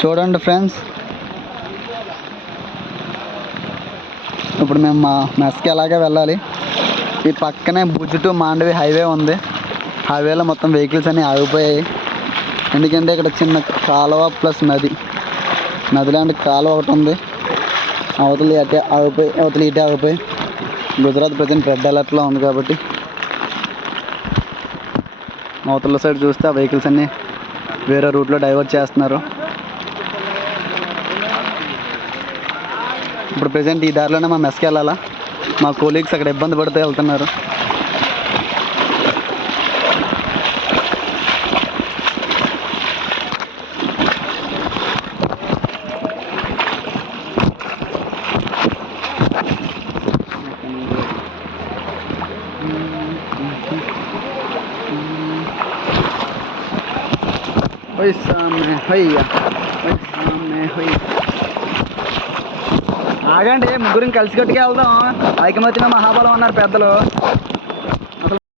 చూడండి ఫ్రెండ్స్, ఇప్పుడు మేము మా మెస్కి అలాగే వెళ్ళాలి. ఈ పక్కనే భుజ్ టు మాండవి హైవే ఉంది. హైవేలో మొత్తం వెహికల్స్ అన్నీ ఆగిపోయాయి. ఎందుకంటే ఇక్కడ చిన్న కాలువ ప్లస్ నది లాంటి కాలువ ఒకటి ఉంది. అవతలి అటే ఆగిపోయి, అవతలి ఇటే ఆగిపోయి. గుజరాత్ ప్రజెంట్ రెడ్ అలర్ట్లో ఉంది కాబట్టి అవతల సైడ్ చూస్తే ఆ వెహికల్స్ అన్నీ వేరే రూట్లో డైవర్ట్ చేస్తున్నారు. ఇప్పుడు ప్రజెంట్ ఈ దారిలోనే మా మెస్కి వెళ్ళాలా. మా కోలీగ్స్ అక్కడ ఇబ్బంది పడుతూ వెళ్తున్నారు. ఆగండి, ముగ్గురం కలిసి కట్టుకు వెళ్దాం. ఐకమత్యమే మహాబలం అన్నారు పెద్దలు.